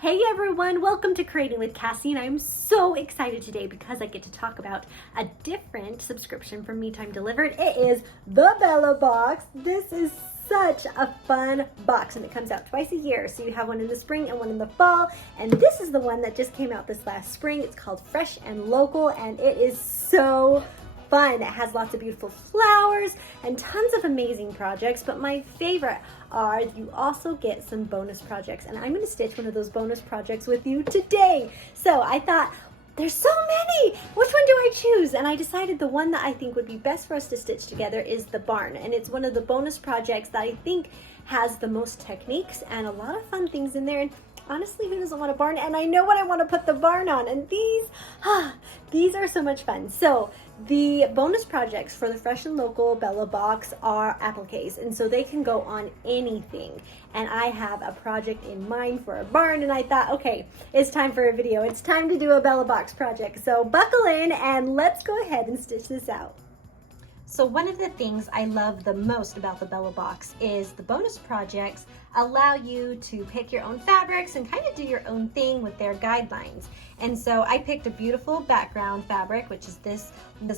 Hey everyone, welcome to Creating with Cassie, and I'm so excited today because I get to talk about a different subscription from Me Time Delivered. It is the Bella Box. This is such a fun box, and it comes out twice a year. So you have one in the spring and one in the fall, and this is the one that just came out this last spring. It's called Fresh and Local, and it is so fun. It has lots of beautiful flowers and tons of amazing projects, but my favorite are you also get some bonus projects, and I'm going to stitch one of those bonus projects with you today. So I thought, there's so many, which one do I choose? And I decided the one that I think would be best for us to stitch together is the barn, and it's one of the bonus projects that I think has the most techniques and a lot of fun things in there. And honestly, who doesn't want a barn? And I know what I want to put the barn on, and these are so much fun. So the bonus projects for the Fresh and Local Bella Box are appliques, and so they can go on anything. And I have a project in mind for a barn, and I thought, okay, it's time for a video. It's time to do a Bella Box project. So buckle in and let's go ahead and stitch this out. So one of the things I love the most about the Bella Box is the bonus projects allow you to pick your own fabrics and kind of do your own thing with their guidelines. And so I picked a beautiful background fabric, which is this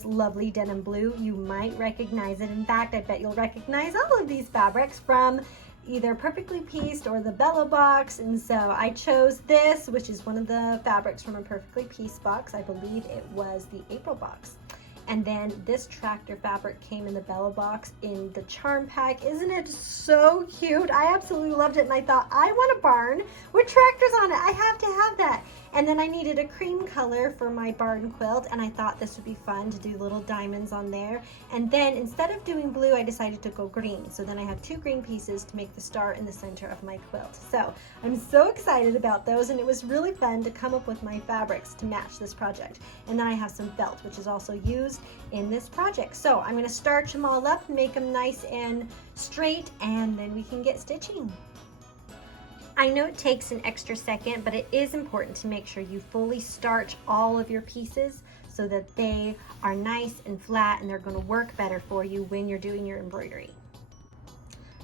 lovely denim blue. You might recognize it. In fact, I bet you'll recognize all of these fabrics from either Perfectly Pieced or the Bella Box. And so I chose this, which is one of the fabrics from a Perfectly Pieced box. I believe it was the April box. And then this tractor fabric came in the Bella Box in the charm pack. Isn't it so cute? I absolutely loved it, and I thought, I want a barn with tractors on it. I have to have that. And then I needed a cream color for my barn quilt, and I thought this would be fun to do little diamonds on there. And then instead of doing blue, I decided to go green. So then I have two green pieces to make the star in the center of my quilt. So I'm so excited about those, and it was really fun to come up with my fabrics to match this project. And then I have some felt, which is also used in this project. So I'm going to starch them all up, make them nice and straight, and then we can get stitching. I know it takes an extra second, but it is important to make sure you fully starch all of your pieces so that they are nice and flat and they're going to work better for you when you're doing your embroidery.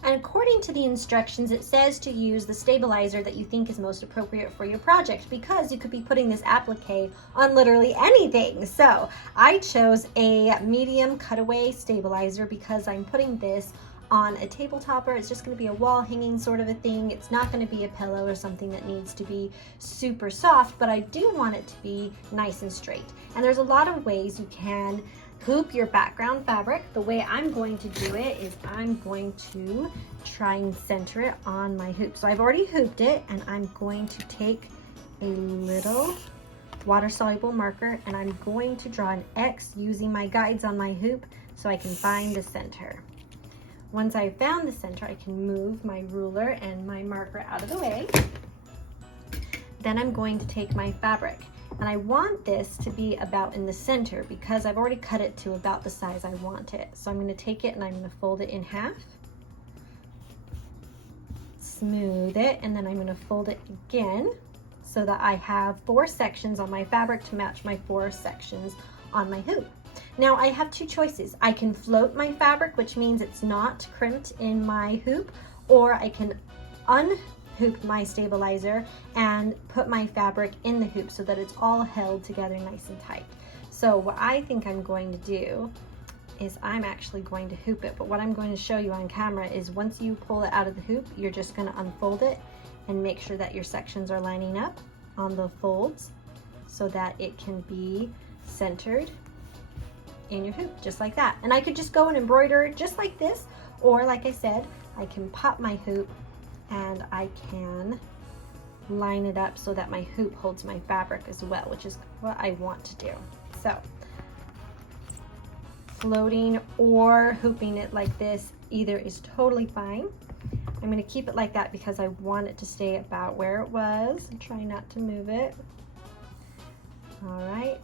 And according to the instructions, it says to use the stabilizer that you think is most appropriate for your project, because you could be putting this applique on literally anything. So I chose a medium cutaway stabilizer because I'm putting this on a table topper. It's just going to be a wall hanging sort of a thing. It's not going to be a pillow or something that needs to be super soft, but I do want it to be nice and straight. And there's a lot of ways you can hoop your background fabric. The way I'm going to do it is I'm going to try and center it on my hoop. So I've already hooped it, and I'm going to take a little water-soluble marker, and I'm going to draw an X using my guides on my hoop so I can find the center. Once I've found the center, I can move my ruler and my marker out of the way. Then I'm going to take my fabric, and I want this to be about in the center because I've already cut it to about the size I want it. So I'm going to take it and I'm going to fold it in half, smooth it, and then I'm going to fold it again so that I have 4 sections on my fabric to match my 4 sections on my hoop. Now I have 2 choices. I can float my fabric, which means it's not crimped in my hoop, or I can unhoop my stabilizer and put my fabric in the hoop so that it's all held together nice and tight. So what I think I'm going to do is I'm actually going to hoop it, but what I'm going to show you on camera is once you pull it out of the hoop, you're just going to unfold it and make sure that your sections are lining up on the folds so that it can be centered in your hoop, just like that. And I could just go and embroider just like this, or like I said, I can pop my hoop and I can line it up so that my hoop holds my fabric as well, which is what I want to do. So floating or hooping it like this either is totally fine. I'm going to keep it like that because I want it to stay about where it was and try not to move it. All right.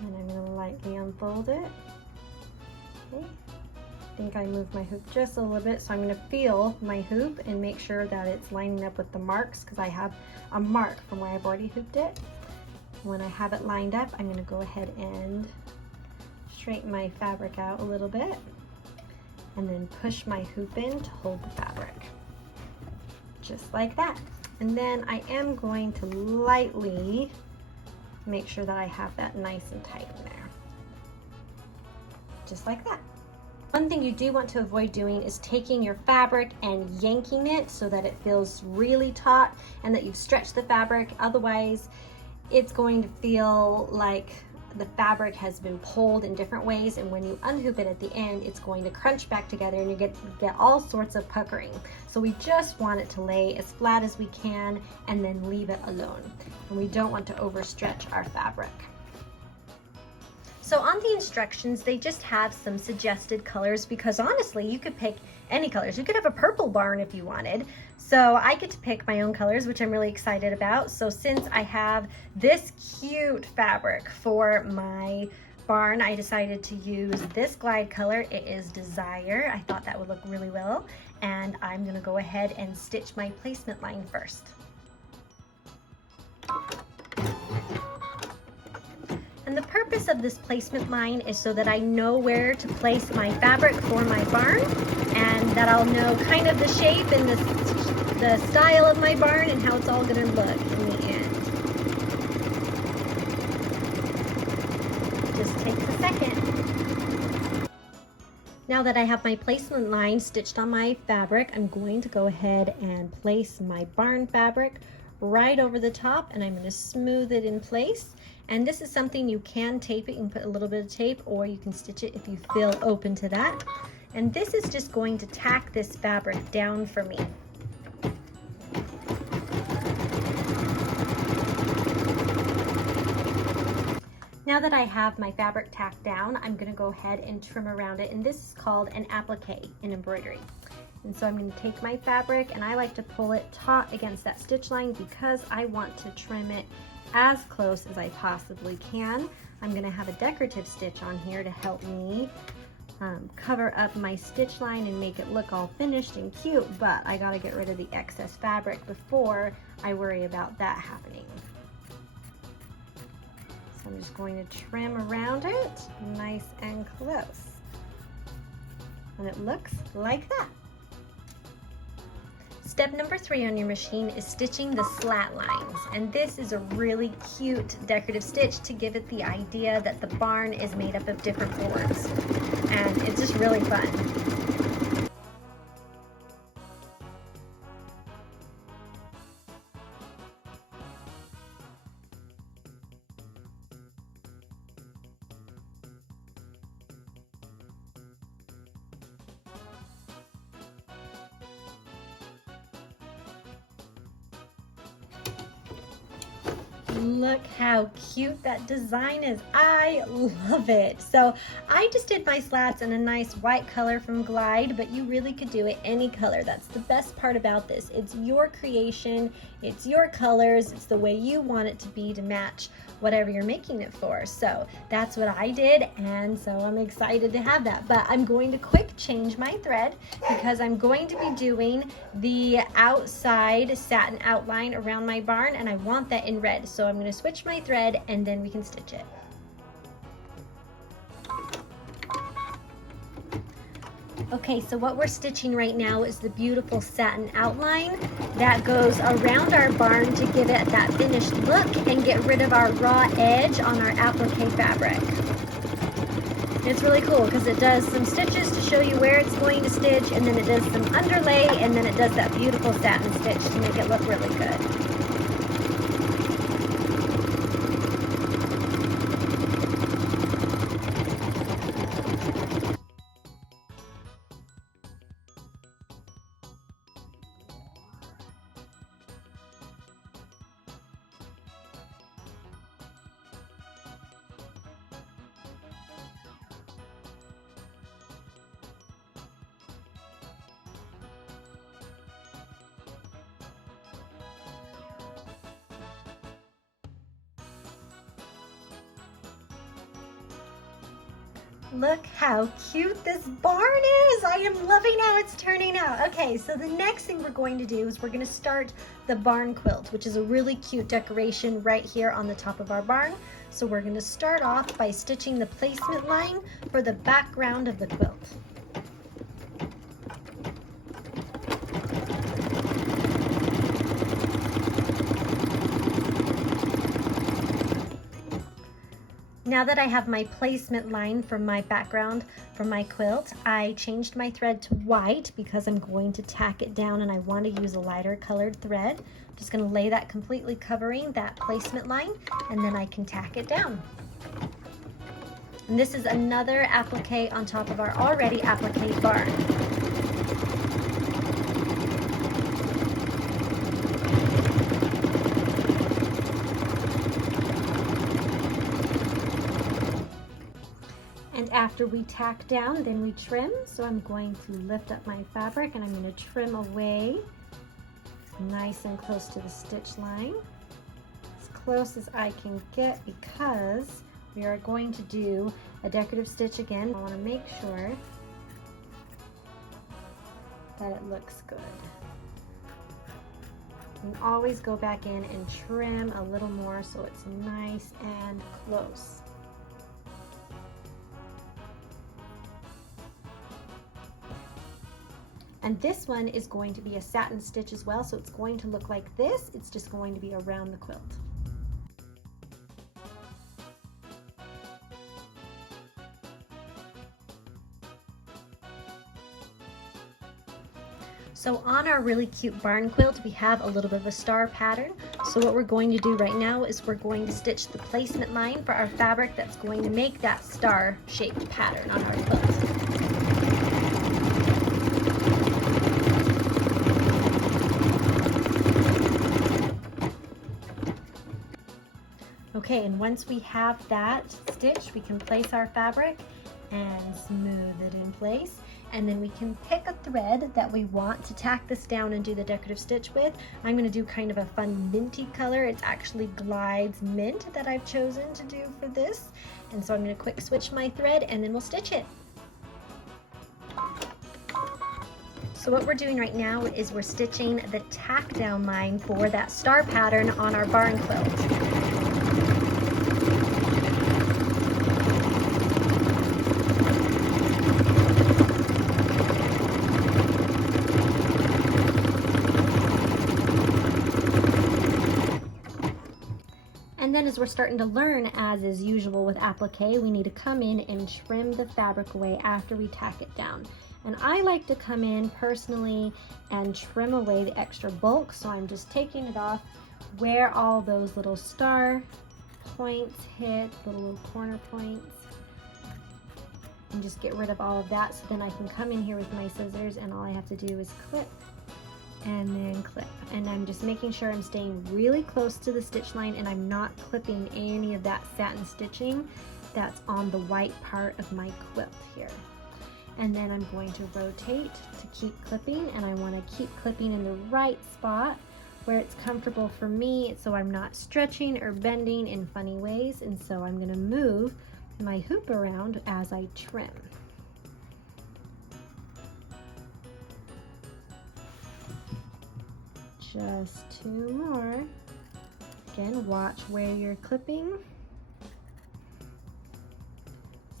And I'm going to lightly unfold it. Okay. I think I moved my hoop just a little bit, so I'm going to feel my hoop and make sure that it's lining up with the marks because I have a mark from where I've already hooped it. When I have it lined up, I'm going to go ahead and straighten my fabric out a little bit and then push my hoop in to hold the fabric. Just like that. And then I am going to lightly make sure that I have that nice and tight in there. Just like that. One thing you do want to avoid doing is taking your fabric and yanking it so that it feels really taut and that you've stretched the fabric. Otherwise, it's going to feel like the fabric has been pulled in different ways, and when you unhoop it at the end, it's going to crunch back together and you get all sorts of puckering. So we just want it to lay as flat as we can and then leave it alone. And we don't want to overstretch our fabric. So on the instructions, they just have some suggested colors, because honestly, you could pick any colors. You could have a purple barn if you wanted. So I get to pick my own colors, which I'm really excited about. So since I have this cute fabric for my barn, I decided to use this glide color. It is Desire. I thought that would look really well. And I'm gonna go ahead and stitch my placement line first. And the purpose of this placement line is so that I know where to place my fabric for my barn, and that I'll know kind of the shape and the style of my barn and how it's all gonna look in the end. Just takes a second. Now that I have my placement line stitched on my fabric, I'm going to go ahead and place my barn fabric right over the top, and I'm going to smooth it in place. And this is something you can tape it. You can put a little bit of tape, or you can stitch it if you feel open to that. And this is just going to tack this fabric down for me. Now that I have my fabric tacked down, I'm going to go ahead and trim around it. And this is called an applique in embroidery. And so I'm going to take my fabric, and I like to pull it taut against that stitch line because I want to trim it as close as I possibly can. I'm going to have a decorative stitch on here to help me cover up my stitch line and make it look all finished and cute, but I got to get rid of the excess fabric before I worry about that happening. So I'm just going to trim around it nice and close. And it looks like that. Step number 3 on your machine is stitching the slat lines, and this is a really cute decorative stitch to give it the idea that the barn is made up of different boards, and it's just really fun. Look how cute that design is. I love it. So I just did my slats in a nice white color from Glide, but you really could do it any color. That's the best part about this. It's your creation, it's your colors, it's the way you want it to be to match whatever you're making it for. So that's what I did, and so I'm excited to have that. But I'm going to quick change my thread because I'm going to be doing the outside satin outline around my barn, and I want that in red. So I'm going to switch my thread and then we can stitch it. Okay, so what we're stitching right now is the beautiful satin outline that goes around our barn to give it that finished look and get rid of our raw edge on our applique fabric. It's really cool because it does some stitches to show you where it's going to stitch, and then it does some underlay, and then it does that beautiful satin stitch to make it look really good. Look how cute this barn is. I am loving how it's turning out. Okay, so the next thing we're going to do is we're going to start the barn quilt, which is a really cute decoration right here on the top of our barn. So we're going to start off by stitching the placement line for the background of the quilt. Now that I have my placement line for my background for my quilt, I changed my thread to white because I'm going to tack it down and I want to use a lighter colored thread. I'm just going to lay that completely covering that placement line, and then I can tack it down. And this is another applique on top of our already applique barn. And after we tack down, then we trim. So I'm going to lift up my fabric and I'm going to trim away nice and close to the stitch line, as close as I can get, because we are going to do a decorative stitch again. I want to make sure that it looks good. And always go back in and trim a little more so it's nice and close. And this one is going to be a satin stitch as well, so it's going to look like this. It's just going to be around the quilt. So on our really cute barn quilt, we have a little bit of a star pattern. So what we're going to do right now is we're going to stitch the placement line for our fabric that's going to make that star shaped pattern on our quilt. Okay, and once we have that stitch, we can place our fabric and smooth it in place. And then we can pick a thread that we want to tack this down and do the decorative stitch with. I'm going to do kind of a fun minty color. It's actually Glide's Mint that I've chosen to do for this. And so I'm going to quick switch my thread and then we'll stitch it. So what we're doing right now is we're stitching the tack down line for that star pattern on our barn quilt. And then as we're starting to learn, as is usual with applique, we need to come in and trim the fabric away after we tack it down. And I like to come in personally and trim away the extra bulk, so I'm just taking it off where all those little star points hit, the little corner points, and just get rid of all of that. So then I can come in here with my scissors and all I have to do is clip and then clip. And I'm just making sure I'm staying really close to the stitch line and I'm not clipping any of that satin stitching that's on the white part of my quilt here. And then I'm going to rotate to keep clipping, and I want to keep clipping in the right spot where it's comfortable for me so I'm not stretching or bending in funny ways. And so I'm going to move my hoop around as I trim. Just two more. Again, watch where you're clipping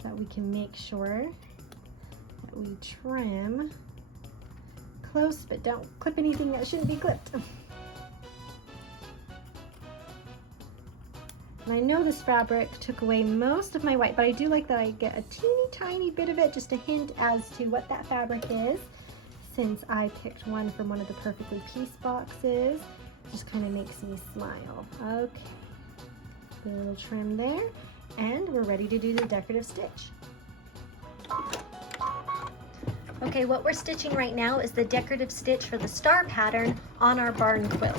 so that we can make sure that we trim close, but don't clip anything that shouldn't be clipped. And I know this fabric took away most of my white, but I do like that I get a teeny tiny bit of it, just a hint as to what that fabric is. Since I picked one from one of the Perfectly Pieced boxes, just kind of makes me smile. Okay, a little trim there, and we're ready to do the decorative stitch. Okay, what we're stitching right now is the decorative stitch for the star pattern on our barn quilt.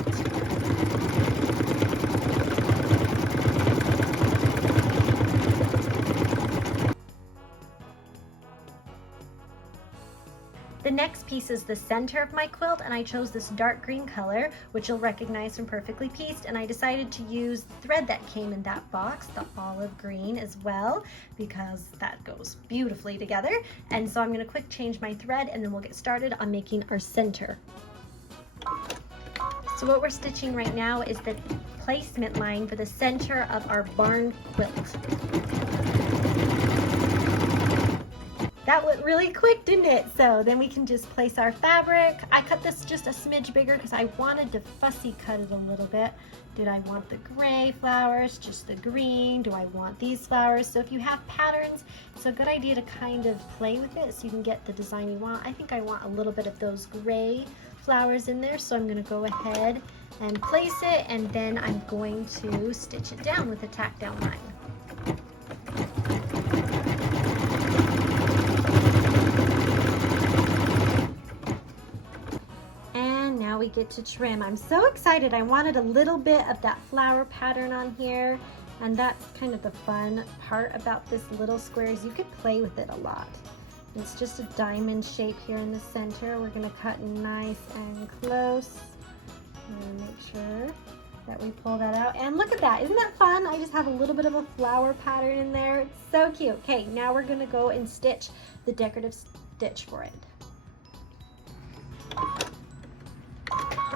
The next piece is the center of my quilt, and I chose this dark green color, which you'll recognize from Perfectly Pieced, and I decided to use the thread that came in that box, the olive green as well, because that goes beautifully together. And so I'm going to quick change my thread and then we'll get started on making our center. So what we're stitching right now is the placement line for the center of our barn quilt. That went really quick, didn't it? So then we can just place our fabric. I cut this just a smidge bigger because I wanted to fussy cut it a little bit. Did I want the gray flowers, just the green? Do I want these flowers? So if you have patterns, it's a good idea to kind of play with it so you can get the design you want. I think I want a little bit of those gray flowers in there, so I'm going to go ahead and place it, and then I'm going to stitch it down with a tack down line. Now we get to trim. I'm so excited. I wanted a little bit of that flower pattern on here, and that's kind of the fun part about this little square is you could play with it a lot. It's just a diamond shape here in the center. We're going to cut nice and close and make sure that we pull that out. And look at that. Isn't that fun? I just have a little bit of a flower pattern in there. It's so cute. Okay, now we're going to go and stitch the decorative stitch for it.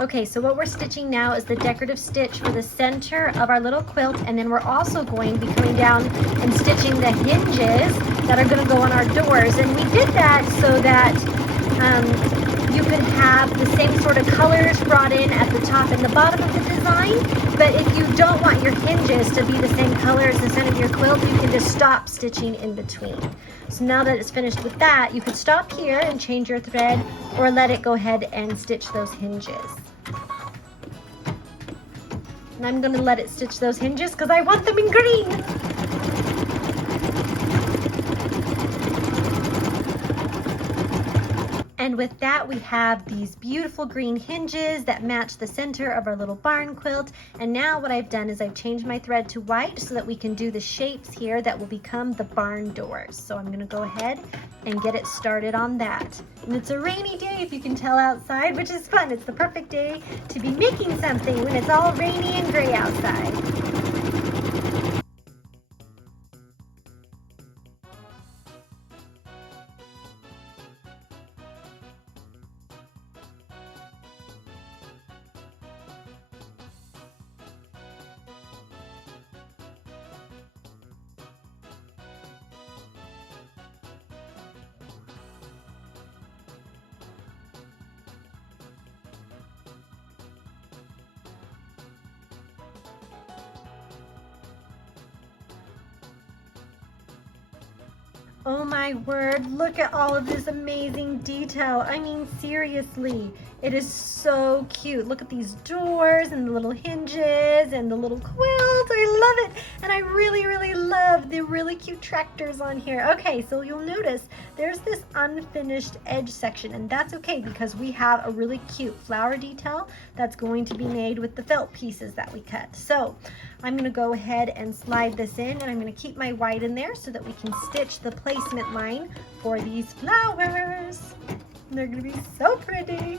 Okay, so what we're stitching now is the decorative stitch for the center of our little quilt, and then we're also going to be coming down and stitching the hinges that are going to go on our doors. And we did that so that you could have the same sort of colors brought in at the top and the bottom of the design. But if you don't want your hinges to be the same color as the center of your quilt, you can just stop stitching in between. So now that it's finished with that, you could stop here and change your thread, or let it go ahead and stitch those hinges. And I'm going to let it stitch those hinges because I want them in green. And with that, we have these beautiful green hinges that match the center of our little barn quilt. And now what I've done is I've changed my thread to white so that we can do the shapes here that will become the barn doors. So I'm going to go ahead and get it started on that. And it's a rainy day, if you can tell, outside, which is fun. It's the perfect day to be making something when it's all rainy and gray outside. Oh my word, look at all of this amazing detail. I mean, seriously, it is so cute. Look at these doors and the little hinges and the little quilt. I love it. And I really, really love the really cute tractors on here. Okay, so you'll notice there's this unfinished edge section, and that's okay because we have a really cute flower detail that's going to be made with the felt pieces that we cut. So I'm going to go ahead and slide this in, and I'm going to keep my white in there so that we can stitch the placement line for these flowers. And they're going to be so pretty.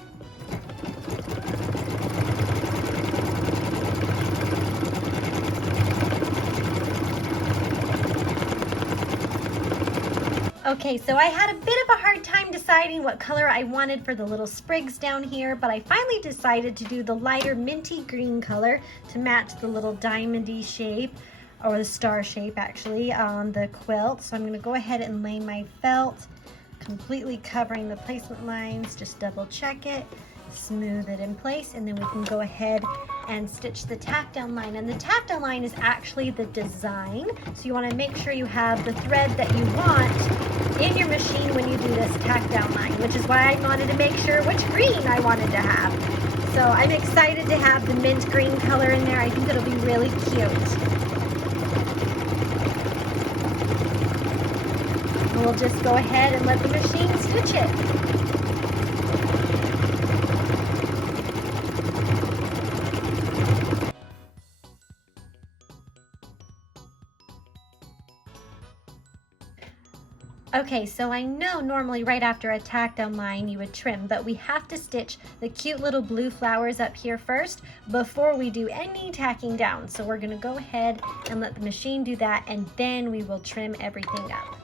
Okay, so I had a bit of a hard time deciding what color I wanted for the little sprigs down here, but I finally decided to do the lighter minty green color to match the little diamondy shape, or the star shape actually, on the quilt. So I'm going to go ahead and lay my felt, completely covering the placement lines. Just double check it, smooth it in place, and then we can go ahead and stitch the tack down line. And the tack down line is actually the design, so you want to make sure you have the thread that you want in your machine when you do this tack down line, which is why I wanted to make sure which green I wanted to have. So I'm excited to have the mint green color in there. I think it'll be really cute. And we'll just go ahead and let the machine stitch it. Okay, so I know normally right after a tack down line you would trim, but we have to stitch the cute little blue flowers up here first before we do any tacking down. So we're gonna go ahead and let the machine do that, and then we will trim everything up.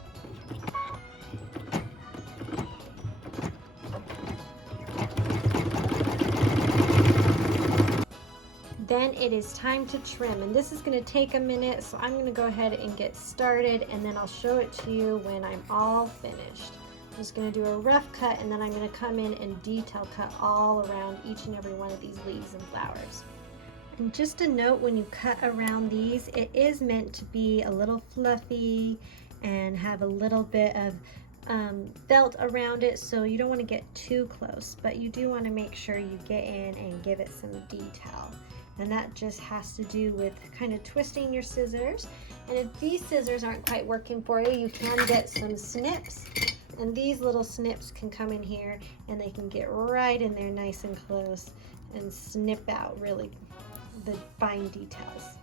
then it is time to trim, and this is going to take a minute, so I'm going to go ahead and get started, and then I'll show it to you when I'm all finished. I'm just going to do a rough cut, and then I'm going to come in and detail cut all around each and every one of these leaves and flowers. And just a note, when you cut around these, it is meant to be a little fluffy and have a little bit of felt around it, so you don't want to get too close, but you do want to make sure you get in and give it some detail. And that just has to do with kind of twisting your scissors. And if these scissors aren't quite working for you, you can get some snips, and these little snips can come in here and they can get right in there nice and close and snip out really the fine details.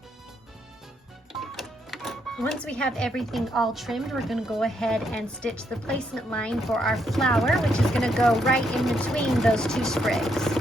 Once we have everything all trimmed, we're going to go ahead and stitch the placement line for our flower, which is going to go right in between those two sprigs.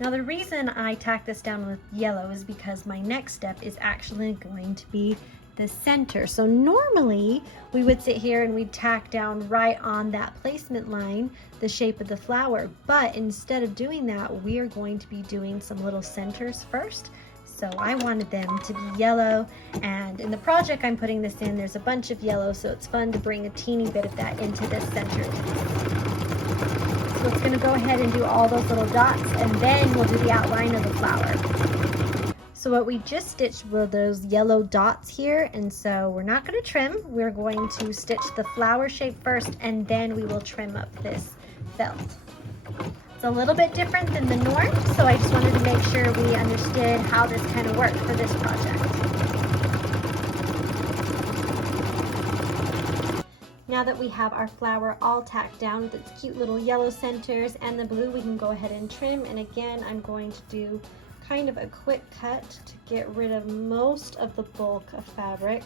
Now the reason I tack this down with yellow is because my next step is actually going to be the center. So normally we would sit here and we'd tack down right on that placement line the shape of the flower, but instead of doing that, we are going to be doing some little centers first. So I wanted them to be yellow, and in the project I'm putting this in, there's a bunch of yellow, so it's fun to bring a teeny bit of that into this center piece. So it's going to go ahead and do all those little dots, and then we'll do the outline of the flower. So what we just stitched were those yellow dots here, and so we're not going to trim. We're going to stitch the flower shape first, and then we will trim up this felt. It's a little bit different than the norm, so I just wanted to make sure we understood how this kind of worked for this project. Now that we have our flower all tacked down with its cute little yellow centers and the blue, we can go ahead and trim. And again, I'm going to do kind of a quick cut to get rid of most of the bulk of fabric,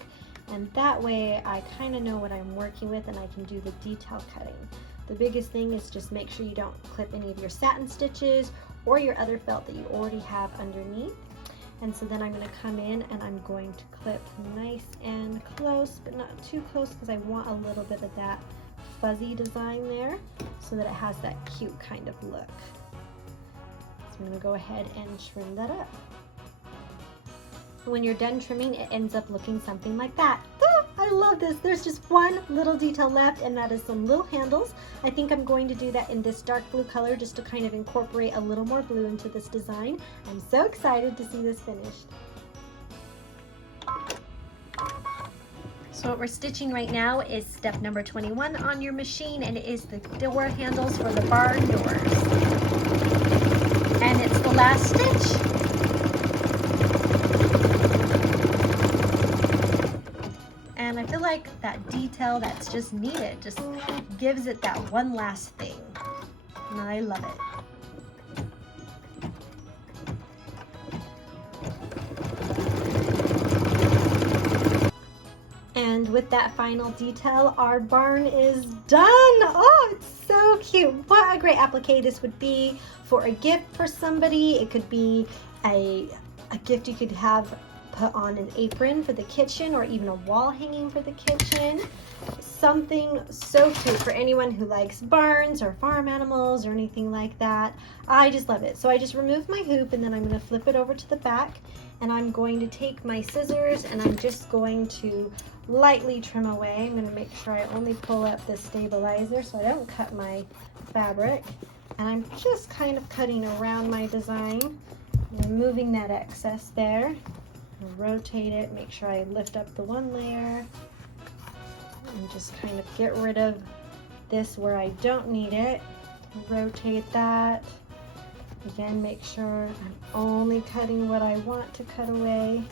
and that way I kind of know what I'm working with and I can do the detail cutting. The biggest thing is just make sure you don't clip any of your satin stitches or your other felt that you already have underneath. And so then I'm going to come in and I'm going to clip nice and close, but not too close, because I want a little bit of that fuzzy design there so that it has that cute kind of look. So I'm going to go ahead and trim that up. When you're done trimming, it ends up looking something like that. Ah, I love this. There's just one little detail left, and that is some little handles. I think I'm going to do that in this dark blue color just to kind of incorporate a little more blue into this design. I'm so excited to see this finished. So what we're stitching right now is step number 21 on your machine, and it is the door handles for the barn doors. And it's the last stitch. And I feel like that detail that's just needed just gives it that one last thing. And I love it. And with that final detail, our barn is done. Oh, it's so cute. What a great applique this would be for a gift for somebody. It could be a gift you could have put on an apron for the kitchen, or even a wall hanging for the kitchen. Something so cute for anyone who likes barns or farm animals or anything like that. I just love it. So I just removed my hoop, and then I'm going to flip it over to the back, and I'm going to take my scissors and I'm just going to lightly trim away. I'm going to make sure I only pull up the stabilizer so I don't cut my fabric, and I'm just kind of cutting around my design, removing that excess there. Rotate it, make sure I lift up the one layer, and just kind of get rid of this where I don't need it. Rotate that. Again, make sure I'm only cutting what I want to cut away.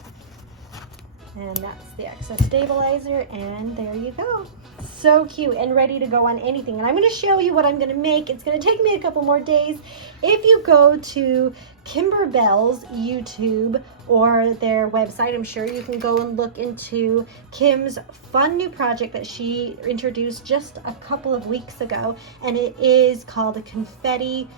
And that's the excess stabilizer, and there you go. So cute and ready to go on anything. And I'm going to show you what I'm going to make. It's going to take me a couple more days. If you go to Kimber Bell's YouTube or their website, I'm sure you can go and look into Kim's fun new project that she introduced just a couple of weeks ago, and it is called a confetti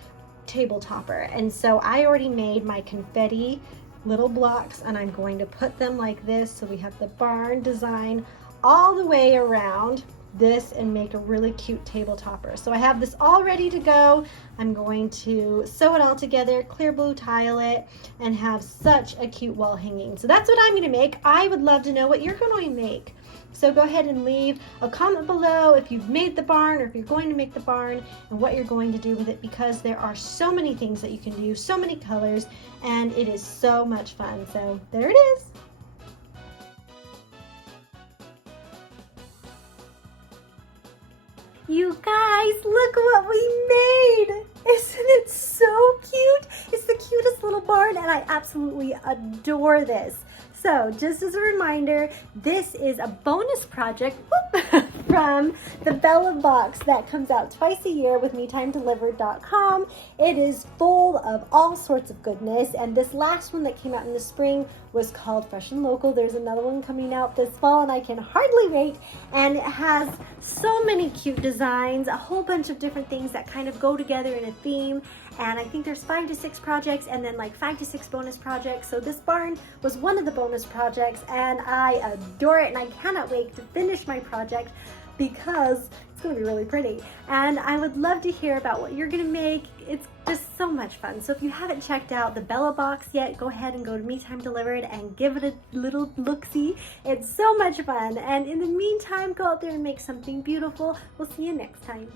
table topper. And so I already made my confetti little blocks, and I'm going to put them like this, so we have the barn design all the way around. this and make a really cute table topper. So I have this all ready to go. I'm going to sew it all together, clear blue tile it, and have such a cute wall hanging. So that's what I'm going to make. I would love to know what you're going to make. So go ahead and leave a comment below if you've made the barn or if you're going to make the barn and what you're going to do with it, because there are so many things that you can do, so many colors, and it is so much fun. So there it is. You guys, look what we made! Isn't it so cute? It's the cutest little barn and I absolutely adore this. So just as a reminder, this is a bonus project from the Bella box that comes out twice a year with MeTimeDelivered.com. It is full of all sorts of goodness, and this last one that came out in the spring was called Fresh and Local. There's another one coming out this fall and I can hardly wait, and it has so many cute designs, a whole bunch of different things that kind of go together in a theme, and I think there's 5 to 6 projects and then like 5 to 6 bonus projects. So this barn was one of the bonus projects and I adore it and I cannot wait to finish my project because it's going to be really pretty. And I would love to hear about what you're going to make. It's just so much fun. So if you haven't checked out the Bella box yet, go ahead and go to MeTime Delivered and give it a little look-see. It's so much fun. And in the meantime, go out there and make something beautiful. We'll see you next time.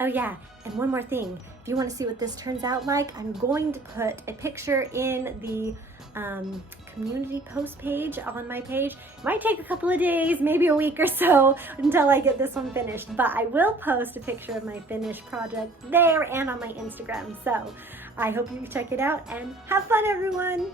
Oh yeah, and one more thing. If you want to see what this turns out like, I'm going to put a picture in the community post page on my page. It might take a couple of days, maybe a week or so until I get this one finished, but I will post a picture of my finished project there and on my Instagram. So I hope you check it out and have fun, everyone.